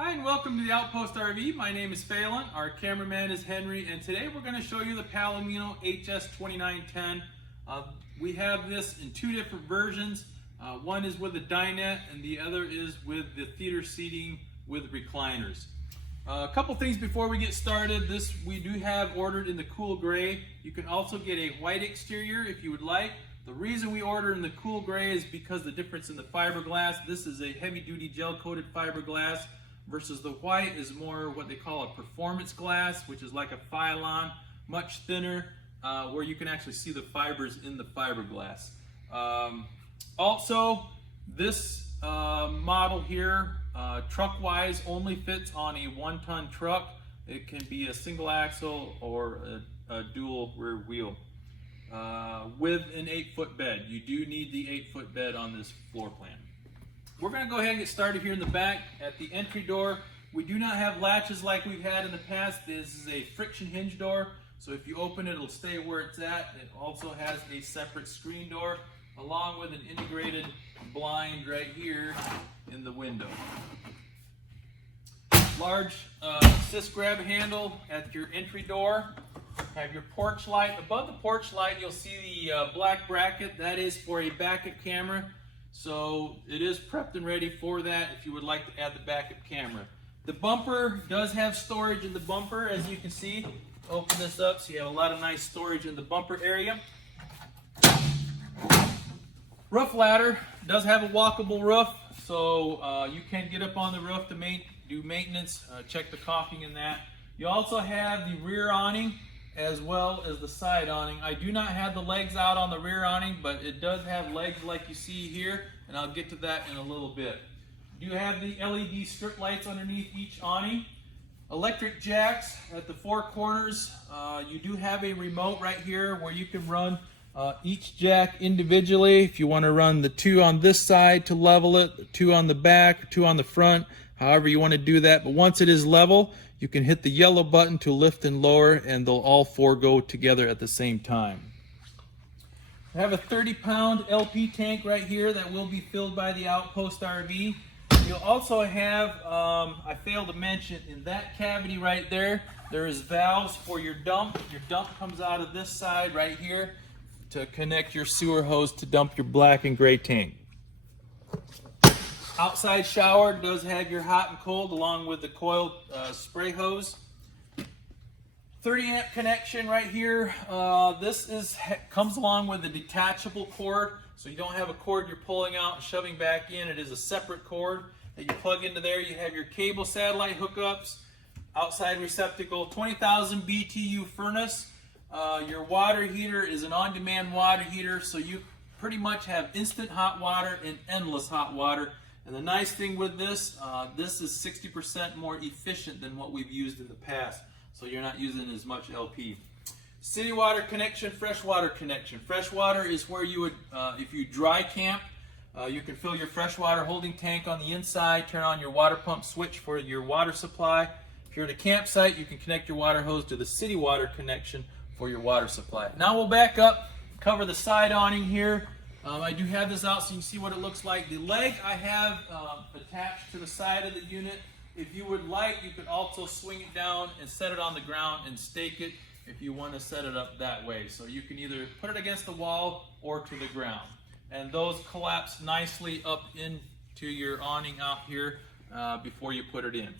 Hi and welcome to the Outpost RV. My name is Phelan, our cameraman is Henry, and today we're going to show you the Palomino HS2910. We have this in two different versions. One is with a dinette and the other is with the theater seating with recliners. A couple things before we get started. This we do have ordered in the cool gray. You can also get a white exterior if you would like. The reason we order in the cool gray is because the difference in the fiberglass. This is a heavy-duty gel-coated fiberglass versus the white is more what they call a performance glass, which is like a Phylon, much thinner, where you can actually see the fibers in the fiberglass. Also, this model here, truck-wise, only fits on a 1-ton truck. It can be a single axle or a dual rear wheel. With an 8-foot bed. You do need the 8-foot bed on this floor plan. We're going to go ahead and get started here in the back. At the entry door, we do not have latches like we've had in the past. This is a friction hinge door, so if you open it, it'll stay where it's at. It also has a separate screen door along with an integrated blind right here in the window. Large assist grab handle at your entry door. Have your porch light. Above the porch light, you'll see the black bracket. That is for a backup camera. So it is prepped and ready for that if you would like to add the backup camera. The bumper does have storage in the bumper, as you can see. Open this up so you have a lot of nice storage in the bumper area. Roof ladder does have a walkable roof, so you can get up on the roof to do maintenance, check the caulking in that. You also have the rear awning as well as the side awning. I do not have the legs out on the rear awning, but it does have legs like you see here, and I'll get to that in a little bit. You have the LED strip lights underneath each awning. Electric jacks at the four corners. You do have a remote right here where you can run each jack individually. If you want to run the two on this side to level it, the two on the back, two on the front, however you want to do that. But once it is level, you can hit the yellow button to lift and lower, and they'll all four go together at the same time. I have a 30-pound LP tank right here that will be filled by the Outpost RV. You'll also have, I failed to mention, in that cavity right there, there is valves for your dump. Your dump comes out of this side right here to connect your sewer hose to dump your black and gray tank. Outside shower does have your hot and cold along with the coiled spray hose. 30 amp connection right here. This comes along with a detachable cord, so you don't have a cord you're pulling out and shoving back in. It is a separate cord that you plug into there. You have your cable satellite hookups, outside receptacle, 20,000 BTU furnace. Your water heater is an on-demand water heater, so you pretty much have instant hot water and endless hot water. And the nice thing with this, this is 60% more efficient than what we've used in the past. So you're not using as much LP. City water connection, freshwater connection. Freshwater is where you would, if you dry camp, you can fill your freshwater holding tank on the inside, turn on your water pump switch for your water supply. If you're at a campsite, you can connect your water hose to the city water connection for your water supply. Now we'll back up, cover the side awning here. I do have this out so you can see what it looks like. The leg I have attached to the side of the unit. If you would like, you could also swing it down and set it on the ground and stake it if you want to set it up that way. So you can either put it against the wall or to the ground. And those collapse nicely up into your awning out here before you put it in.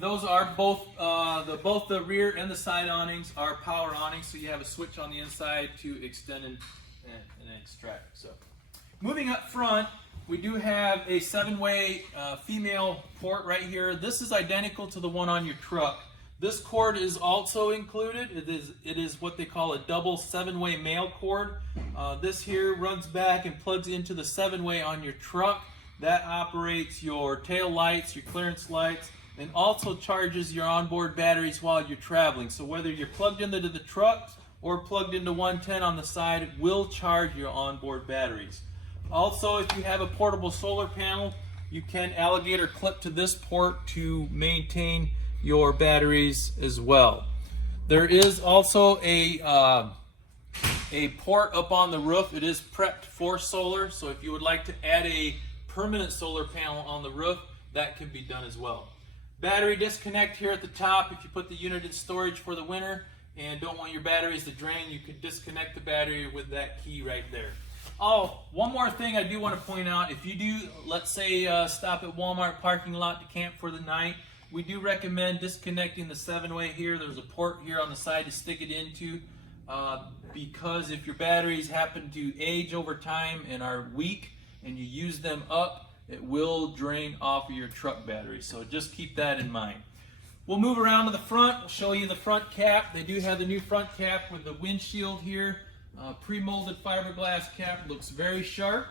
Those are both the rear and the side awnings are power awnings, so you have a switch on the inside to extend and extract. So, moving up front, we do have a 7-way female port right here. This is identical to the one on your truck. This cord is also included. It is what they call a double 7-way male cord. This here runs back and plugs into the 7-way on your truck. That operates your tail lights, your clearance lights, and also charges your onboard batteries while you're traveling. So whether you're plugged into the truck or plugged into 110 on the side, it will charge your onboard batteries. Also, if you have a portable solar panel, you can alligator clip to this port to maintain your batteries as well. There is also a port up on the roof. It is prepped for solar, so if you would like to add a permanent solar panel on the roof, that can be done as well. Battery disconnect here at the top. If you put the unit in storage for the winter and don't want your batteries to drain, you can disconnect the battery with that key right there. Oh, one more thing I do want to point out. If you do, let's say, stop at Walmart parking lot to camp for the night, we do recommend disconnecting the 7-way here. There's a port here on the side to stick it into, because if your batteries happen to age over time and are weak and you use them up, it will drain off of your truck battery. So just keep that in mind. We'll move around to the front. We'll show you the front cap. They do have the new front cap with the windshield here. Pre-molded fiberglass cap, looks very sharp.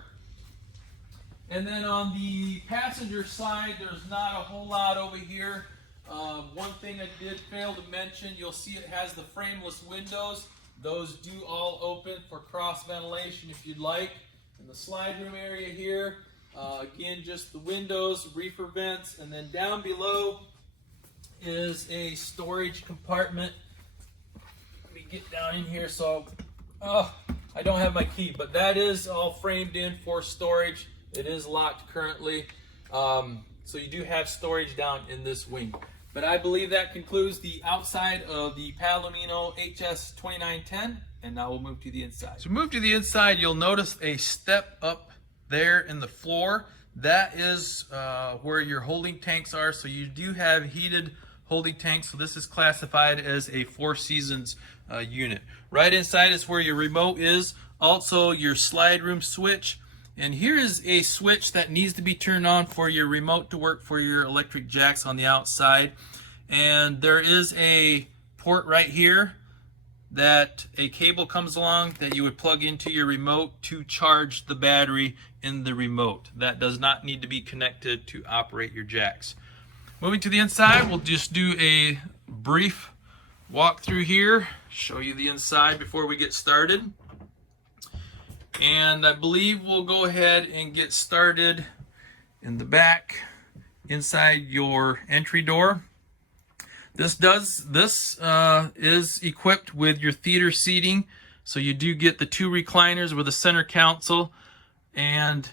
And then on the passenger side, there's not a whole lot over here. One thing I did fail to mention, you'll see it has the frameless windows. Those do all open for cross ventilation if you'd like. In the slide room area here, again, just the windows, reefer vents, and then down below is a storage compartment. Let me get down in here. So, I don't have my key, but that is all framed in for storage. It is locked currently, so you do have storage down in this wing. But I believe that concludes the outside of the Palomino HS2910, and now we'll move to the inside. So move to the inside, you'll notice a step up there in the floor. That is where your holding tanks are. So you do have heated holding tanks. So this is classified as a Four Seasons unit. Right inside is where your remote is. Also your slide room switch. And here is a switch that needs to be turned on for your remote to work for your electric jacks on the outside. And there is a port right here that a cable comes along that you would plug into your remote to charge the battery in the remote. That does not need to be connected to operate your jacks. Moving to the inside, we'll just do a brief walk through here, show you the inside before we get started. And I believe we'll go ahead and get started in the back inside your entry door. This is equipped with your theater seating, so you do get the 2 recliners with a center console. And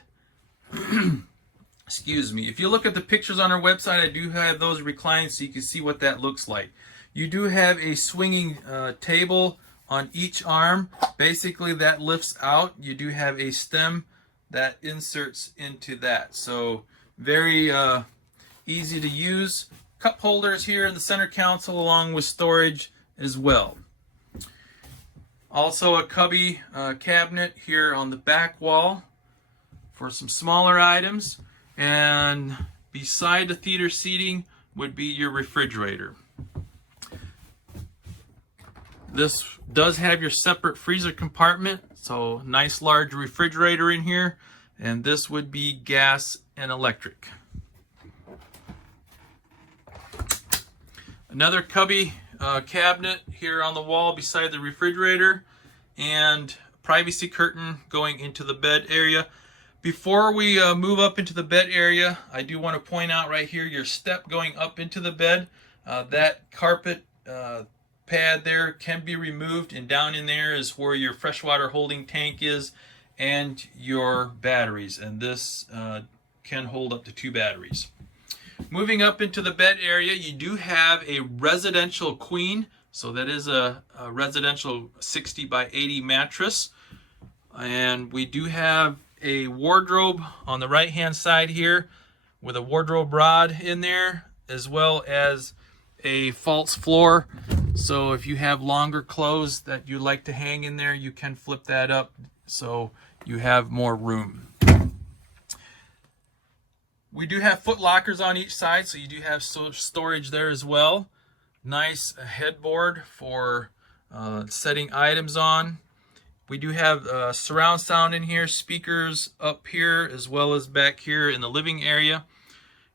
excuse me, if you look at the pictures on our website, I do have those reclined so you can see what that looks like. You do have a swinging table on each arm. Basically that lifts out. You do have a stem that inserts into that. So very easy to use. Cup holders here in the center console along with storage as well. Also a cubby cabinet here on the back wall for some smaller items. And beside the theater seating would be your refrigerator. This does have your separate freezer compartment, so nice large refrigerator in here, and this would be gas and electric. Another cubby cabinet here on the wall beside the refrigerator, and privacy curtain going into the bed area. Before we move up into the bed area, I do want to point out right here your step going up into the bed. That carpet pad there can be removed, and down in there is where your freshwater holding tank is and your batteries, and this can hold up to 2 batteries. Moving up into the bed area, you do have a residential queen, so that is a residential 60 by 80 mattress, and we do have a wardrobe on the right hand side here with a wardrobe rod in there, as well as a false floor. So if you have longer clothes that you like to hang in there, you can flip that up so you have more room. We do have foot lockers on each side, so you do have storage there as well. Nice headboard for setting items on. We do have surround sound in here, speakers up here as well as back here in the living area.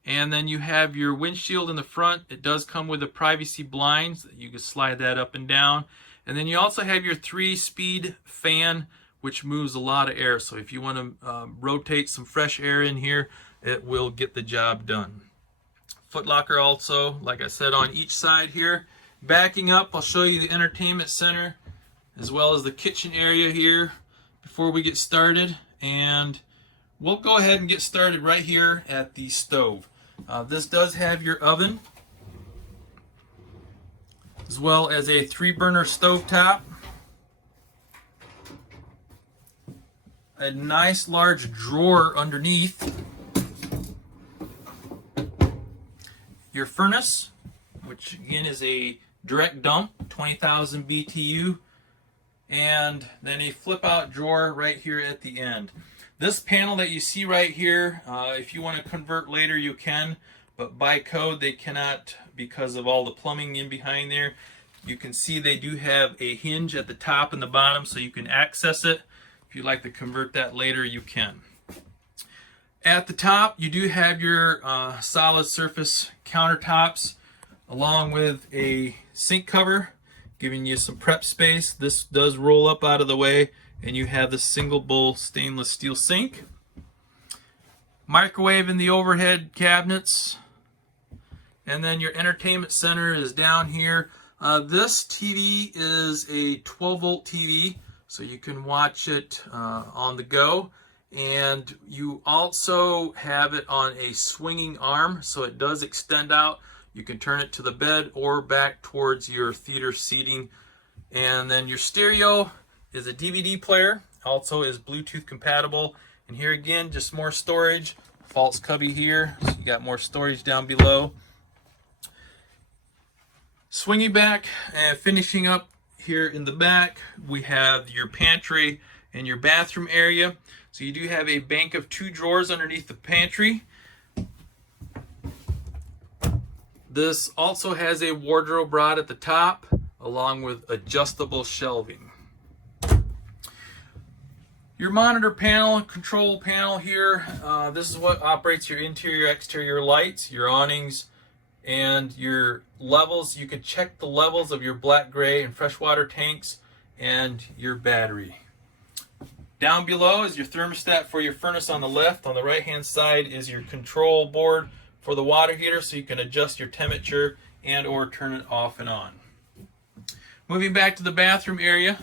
And then you have your windshield in the front. It does come with the privacy blinds. You can slide that up and down. And then you also have your 3-speed fan, which moves a lot of air. So if you want to rotate some fresh air in here, it will get the job done. Foot locker also, like I said, on each side here. Backing up, I'll show you the entertainment center as well as the kitchen area here before we get started. And we'll go ahead and get started right here at the stove. This does have your oven, as well as a 3-burner stovetop, a nice large drawer underneath, your furnace, which again is a direct dump, 20,000 BTU, and then a flip out drawer right here at the end. This panel that you see right here, if you want to convert later you can, but by code they cannot because of all the plumbing in behind there. You can see they do have a hinge at the top and the bottom so you can access it. If you'd like to convert that later, you can. At the top you do have your solid surface countertops along with a sink cover, giving you some prep space. This does roll up out of the way, and you have the single bowl stainless steel sink. Microwave in the overhead cabinets. And then your entertainment center is down here. This TV is a 12-volt TV, so you can watch it on the go. And you also have it on a swinging arm, so it does extend out. You can turn it to the bed or back towards your theater seating. And then your stereo is a DVD player, also is Bluetooth compatible. And here again, just more storage. False cubby here, so you got more storage down below. Swinging back and finishing up here in the back, we have your pantry and your bathroom area. So you do have a bank of 2 drawers underneath the pantry. This also has a wardrobe rod at the top, along with adjustable shelving. Your monitor panel, control panel here, this is what operates your interior, exterior lights, your awnings, and your levels. You can check the levels of your black, gray, and freshwater tanks and your battery. Down below is your thermostat for your furnace on the left. On the right hand side is your control board for the water heater, so you can adjust your temperature and or turn it off and on. Moving back to the bathroom area,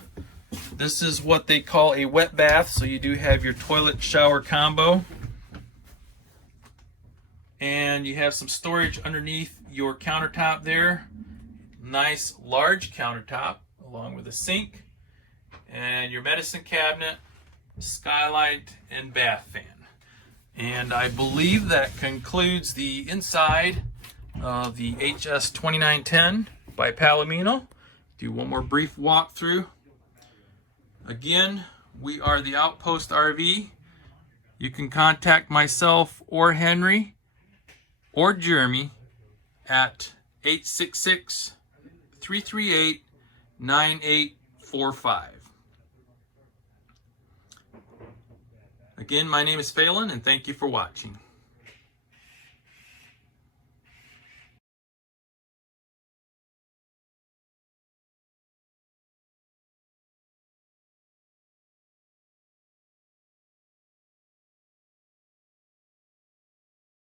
this is what they call a wet bath, so you do have your toilet shower combo. And you have some storage underneath your countertop there. Nice large countertop along with a sink and your medicine cabinet, skylight, and bath fan. And I believe that concludes the inside of the HS 2910 by Palomino. Do one more brief walkthrough. Again, we are the Outpost RV. You can contact myself or Henry or Jeremy at 866-338-9845. Again, my name is Phelan, and thank you for watching.